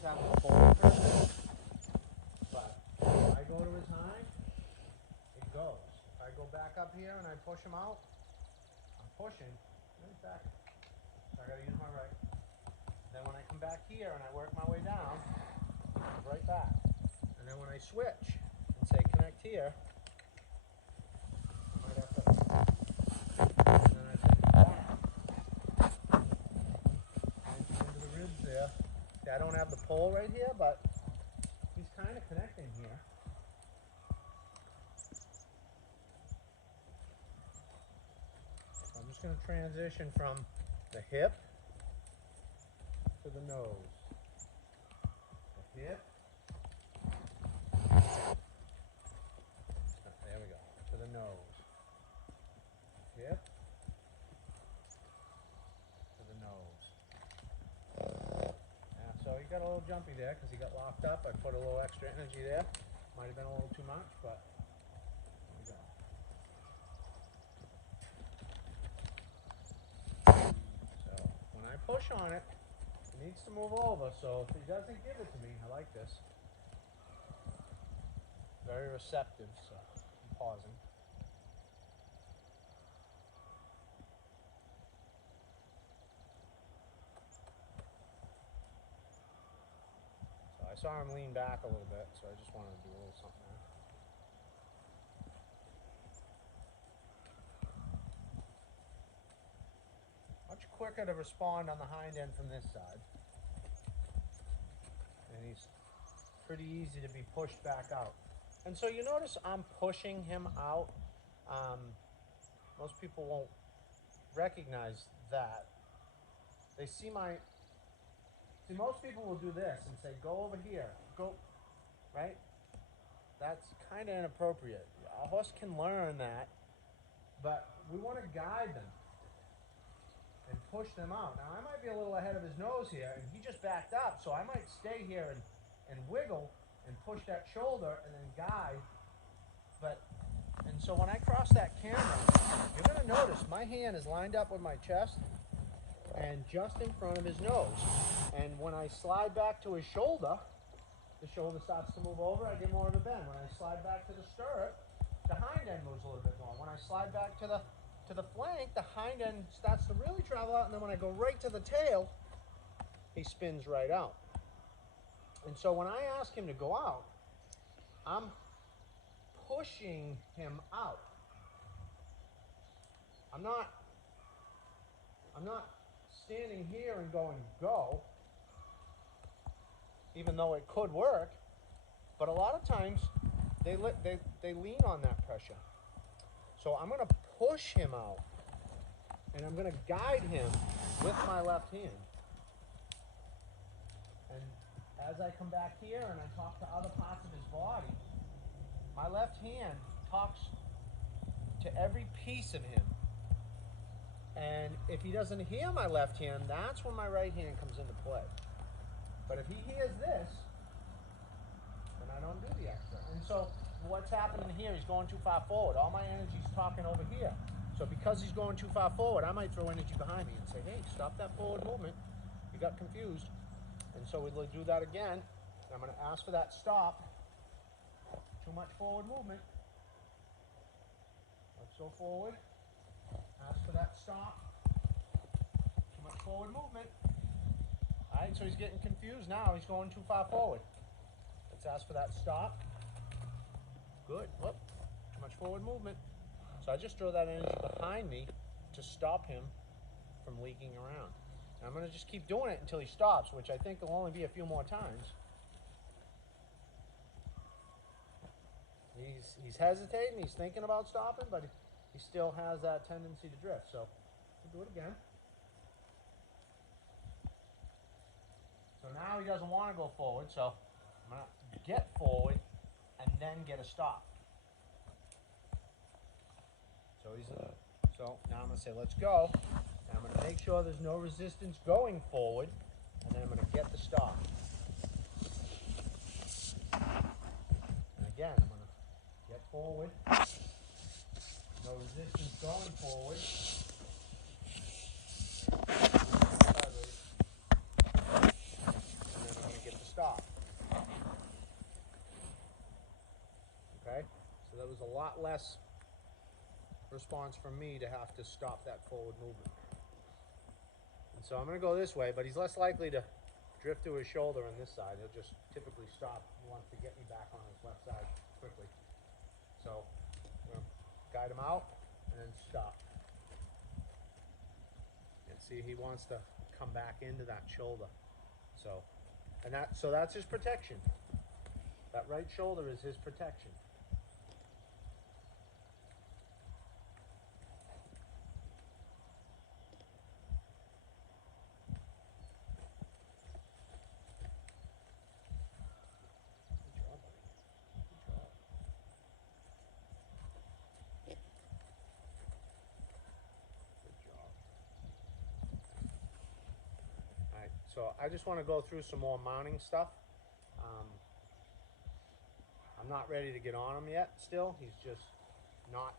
always have the forward pressure, but if I go to his hind, it goes. If I go back up here and I push him out, I'm pushing, he's back. So I gotta use my right. Then when I come back here and I work my way down, he comes right back. And then when I switch and say connect here, I might have to, and then I take it back. Into the ribs there. See, I don't have the pole right here, but he's kind of connecting here. So I'm just going to transition from the hip to the nose. The hip. There we go. To the nose. Hip. To the nose. Yeah, so he got a little jumpy there because he got locked up. I put a little extra energy there. Might have been a little too much, but there we go. So when I push on it, it needs to move over. So if he doesn't give it to me, I like this. Very receptive, so I'm pausing. So I saw him lean back a little bit, so I just wanted to do a little something there. Much quicker to respond on the hind end from this side. And he's pretty easy to be pushed back out. And so you notice I'm pushing him out. Most people won't recognize that. They see most people will do this and say, go over here, go, right? That's kind of inappropriate. A horse can learn that, but we want to guide them and push them out. Now I might be a little ahead of his nose here, and he just backed up, so I might stay here and wiggle and push that shoulder and then guide. And so when I cross that camera, you're going to notice my hand is lined up with my chest and just in front of his nose. And when I slide back to his shoulder, the shoulder starts to move over, I get more of a bend. When I slide back to the stirrup, the hind end moves a little bit more. When I slide back to the flank, the hind end starts to really travel out, and then when I go right to the tail, he spins right out. And so when I ask him to go out, I'm pushing him out. I'm not standing here and going go, even though it could work, but a lot of times they lean on that pressure. So I'm going to push him out, and I'm going to guide him with my left hand. And as I come back here and I talk to other parts of his body, my left hand talks to every piece of him. And if he doesn't hear my left hand, that's when my right hand comes into play. But if he hears this, then I don't do the extra. And so what's happening here, he's going too far forward. All my energy's talking over here. So because he's going too far forward, I might throw energy behind me and say, hey, stop that forward movement. You got confused. And so we'll do that again. And I'm going to ask for that stop. Too much forward movement. Let's go forward. Ask for that stop. Too much forward movement. All right, so he's getting confused now. He's going too far forward. Let's ask for that stop. Good. Whoop. Too much forward movement. So I just throw that energy behind me to stop him from leaking around. And I'm going to just keep doing it until he stops, which I think will only be a few more times. He's hesitating. He's thinking about stopping, but he still has that tendency to drift. So we'll do it again. So now he doesn't want to go forward, so I'm going to get forward and then get a stop. So now I'm going to say, let's go. And I'm going to make sure there's no resistance going forward, and then I'm going to get the stop. And again, I'm going to get forward. No resistance going forward. And then I'm going to get the stop. it was a lot less response from me to have to stop that forward movement. And so I'm going to go this way, but he's less likely to drift to his shoulder on this side. He'll just typically stop. He wants to get me back on his left side quickly. So I'm going to guide him out and then stop. And see, he wants to come back into that shoulder. So that's his protection. That right shoulder is his protection. So I just want to go through some more mounting stuff. I'm not ready to get on him yet still. He's just not.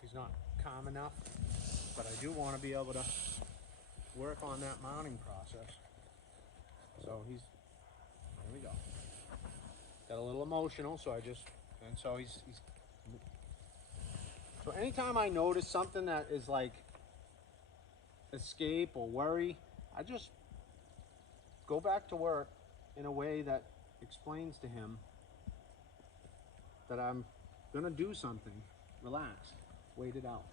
He's not calm enough. But I do want to be able to work on that mounting process. So there we go. Got a little emotional, so so anytime I notice something that is like escape or worry, I just go back to work in a way that explains to him that I'm gonna do something. Relax, wait it out.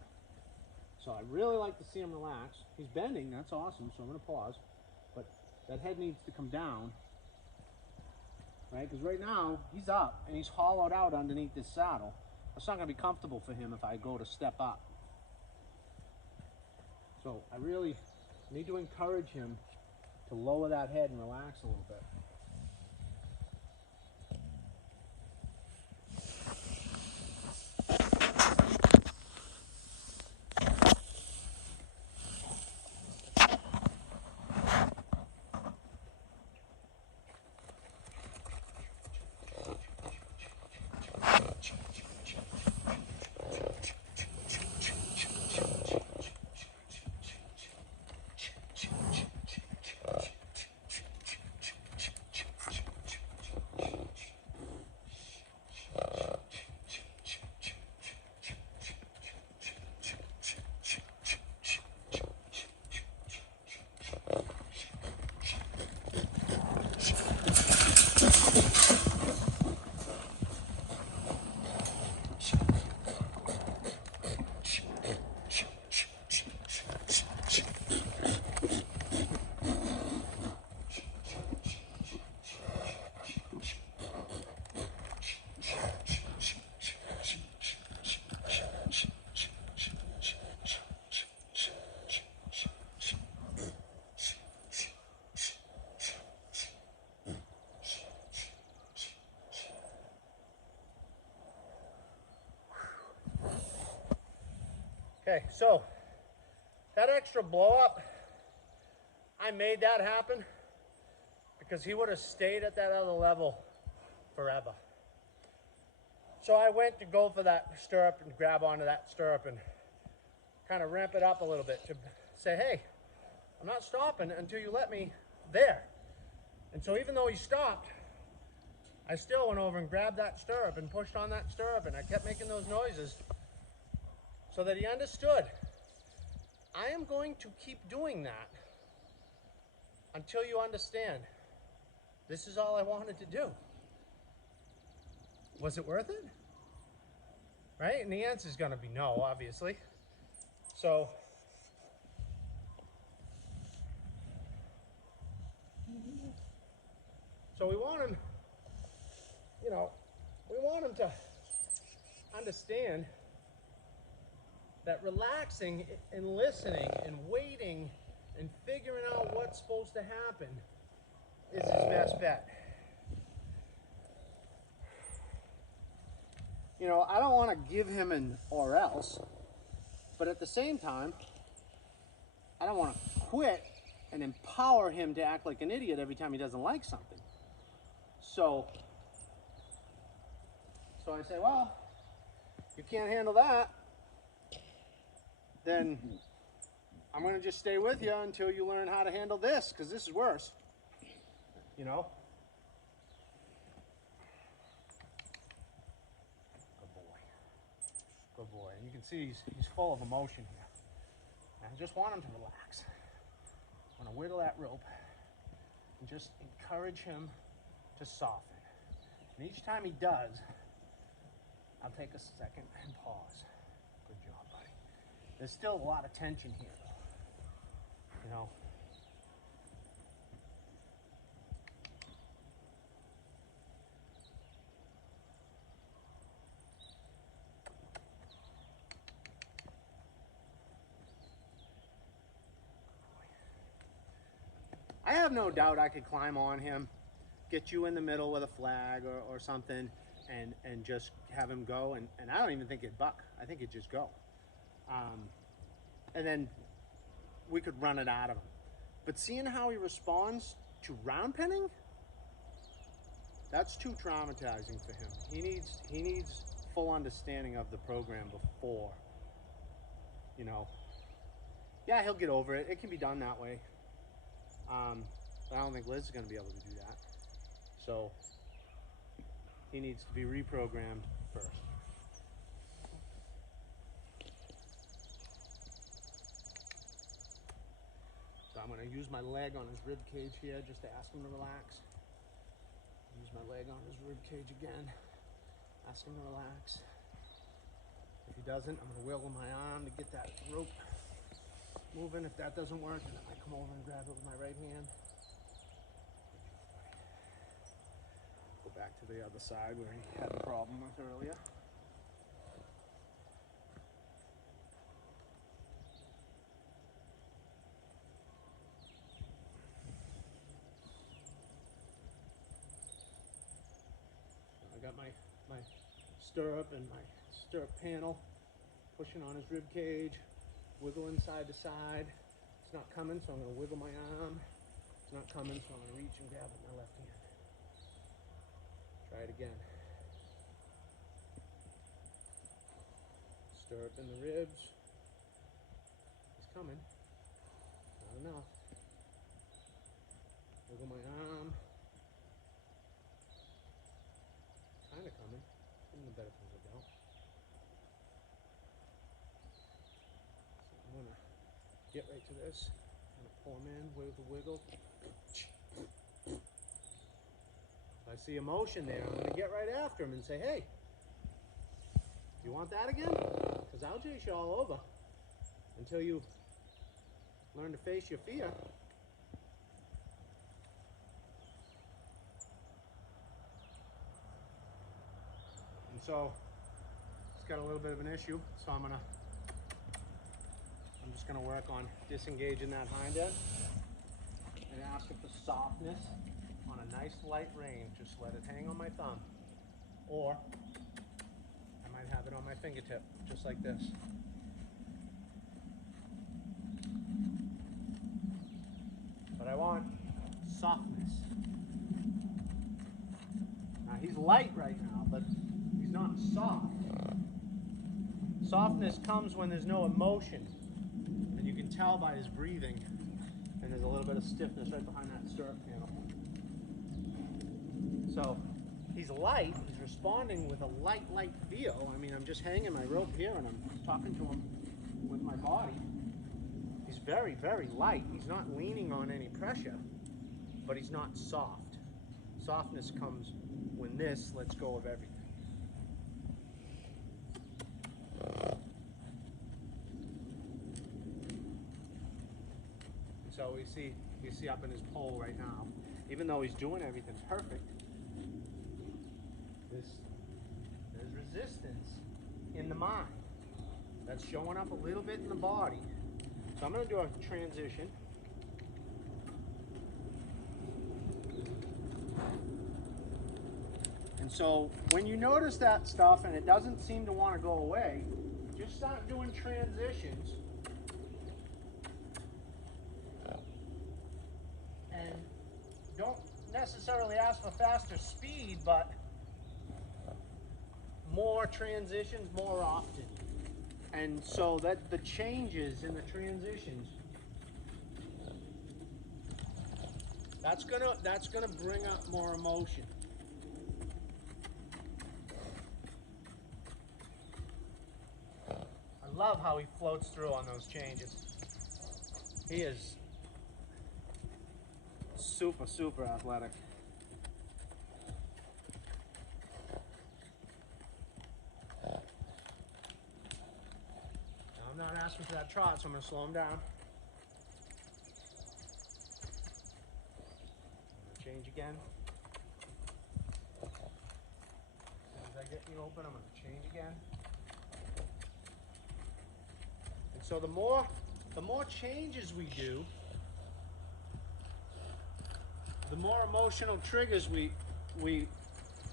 So I really like to see him relax. He's bending, that's awesome, so I'm gonna pause. But that head needs to come down, right? Because right now, he's up and he's hollowed out underneath this saddle. It's not going to be comfortable for him if I go to step up. So I really need to encourage him to lower that head and relax a little bit. Okay, so that extra blow up, I made that happen because he would have stayed at that other level forever. So I went to go for that stirrup and grab onto that stirrup and kind of ramp it up a little bit to say, hey, I'm not stopping until you let me there. And so even though he stopped, I still went over and grabbed that stirrup and pushed on that stirrup, and I kept making those noises so that he understood, I am going to keep doing that until you understand this is all I wanted to do. Was it worth it? Right? And the answer is going to be no, obviously. So we want him, we want him to understand that relaxing and listening and waiting and figuring out what's supposed to happen is his best bet. I don't want to give him an or else, but at the same time, I don't want to quit and empower him to act like an idiot every time he doesn't like something. So I say, well, you can't handle that, then I'm going to just stay with you until you learn how to handle this, because this is worse. see he's full of emotion here. And I just want him to relax. I'm gonna wiggle that rope and just encourage him to soften. And each time he does, I'll take a second and pause. Good job, buddy. There's still a lot of tension here, though. You know. I have no doubt I could climb on him, get you in the middle with a flag or something, and just have him go. And I don't even think it'd buck. I think it'd just go. And then we could run it out of him. But seeing how he responds to round penning, that's too traumatizing for him. He needs full understanding of the program before, you know. Yeah, he'll get over it. It can be done that way. But I don't think Liz is going to be able to do that. So he needs to be reprogrammed first. So I'm going to use my leg on his rib cage here just to ask him to relax. Use my leg on his rib cage again. Ask him to relax. If he doesn't, I'm going to wiggle my arm to get that rope moving. If that doesn't work, then I come over and grab it with my right hand. Go back to the other side where he had a problem with earlier. I got my stirrup and my stirrup panel pushing on his rib cage. Wiggling side to side. It's not coming, so I'm going to wiggle my arm. It's not coming, so I'm going to reach and grab it with my left hand. Try it again. Stir up in the ribs. It's coming. Not enough. Wiggle my arm. Kind of coming. Getting the better part of the belt. I'm gonna get right to this. I'm gonna pull him in, wiggle. If I see emotion there, I'm gonna get right after him and say, hey, you want that again? Because I'll chase you all over until you learn to face your fear. And so it's got a little bit of an issue, so I'm just going to work on disengaging that hind end and ask it for softness on a nice light rein. Just let it hang on my thumb. Or I might have it on my fingertip, just like this. But I want softness. Now he's light right now, but he's not soft. Softness comes when there's no emotion. And you can tell by his breathing, and there's a little bit of stiffness right behind that stirrup panel. So he's light, he's responding with a light feel. I mean, I'm just hanging my rope here and I'm talking to him with my body. He's very, very light. He's not leaning on any pressure, but he's not soft. Softness comes when this lets go of everything. So we see up in his pole right now, even though he's doing everything perfect, there's resistance in the mind that's showing up a little bit in the body. So I'm going to do a transition. And so when you notice that stuff and it doesn't seem to want to go away, just start doing transitions. And don't necessarily ask for faster speed, but more transitions more often. And so that the changes in the transitions, that's gonna bring up more emotion. I love how he floats through on those changes. He is super, super athletic. Now, I'm not asking for that trot, so I'm going to slow him down. I'm going to change again. As soon as I get you open, I'm going to change again. And so the more changes we do, the more emotional triggers we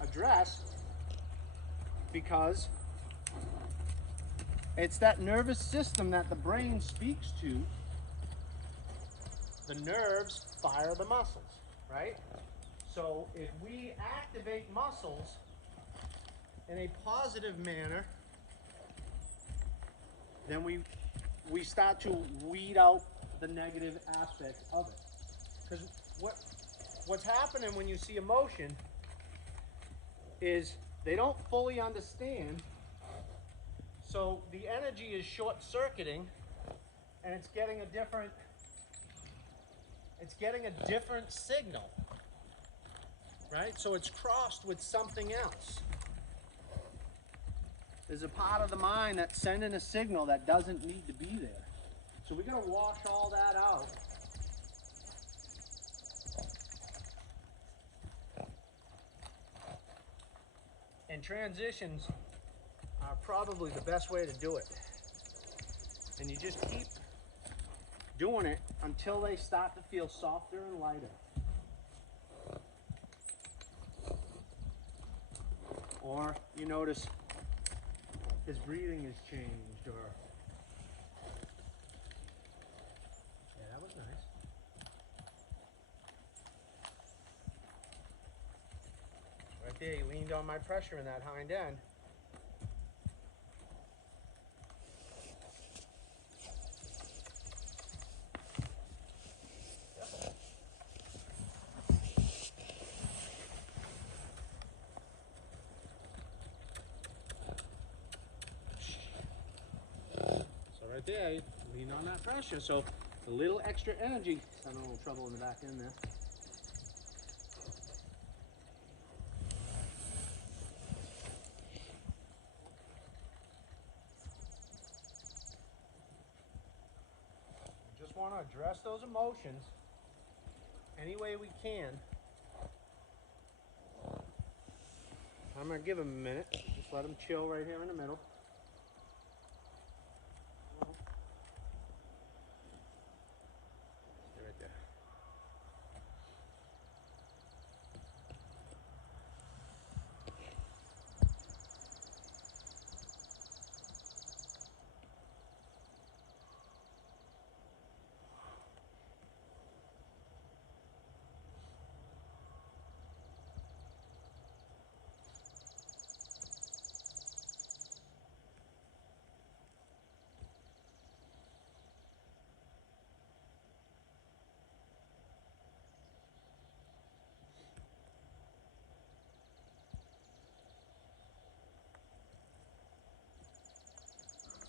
address, because it's that nervous system that the brain speaks to. The nerves fire the muscles, right? So if we activate muscles in a positive manner, then we start to weed out the negative aspect of it. Because what's happening when you see emotion is they don't fully understand, so the energy is short-circuiting, and it's getting a different signal, right? So it's crossed with something else. There's a part of the mind that's sending a signal that doesn't need to be there. So we got to wash all that out. And transitions are probably the best way to do it. And you just keep doing it until they start to feel softer and lighter. Or you notice his breathing has changed, or yeah, that was nice. Right there, you leaned on my pressure in that hind end. So right there, you lean on that pressure. So a little extra energy. Having a little trouble in the back end there. We just want to address those emotions any way we can. I'm going to give him a minute. Just let him chill right here in the middle. Stay right there.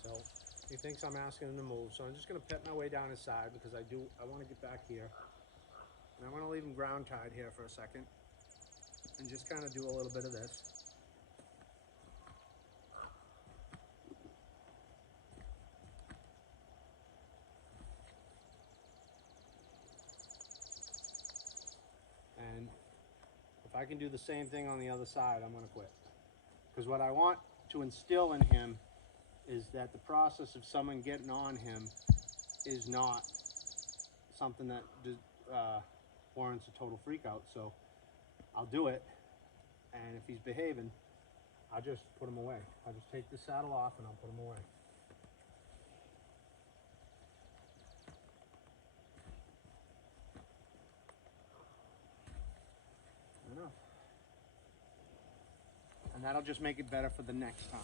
So he thinks I'm asking him to move, so I'm just going to pet my way down his side because I want to get back here. And I want to leave him ground tied here for a second and just kind of do a little bit of this. And if I can do the same thing on the other side, I'm going to quit. Because what I want to instill in him is that the process of someone getting on him is not something that warrants a total freak out. So I'll do it, and if he's behaving, I'll just put him away. I'll just take the saddle off and I'll put him away. Enough. And that'll just make it better for the next time.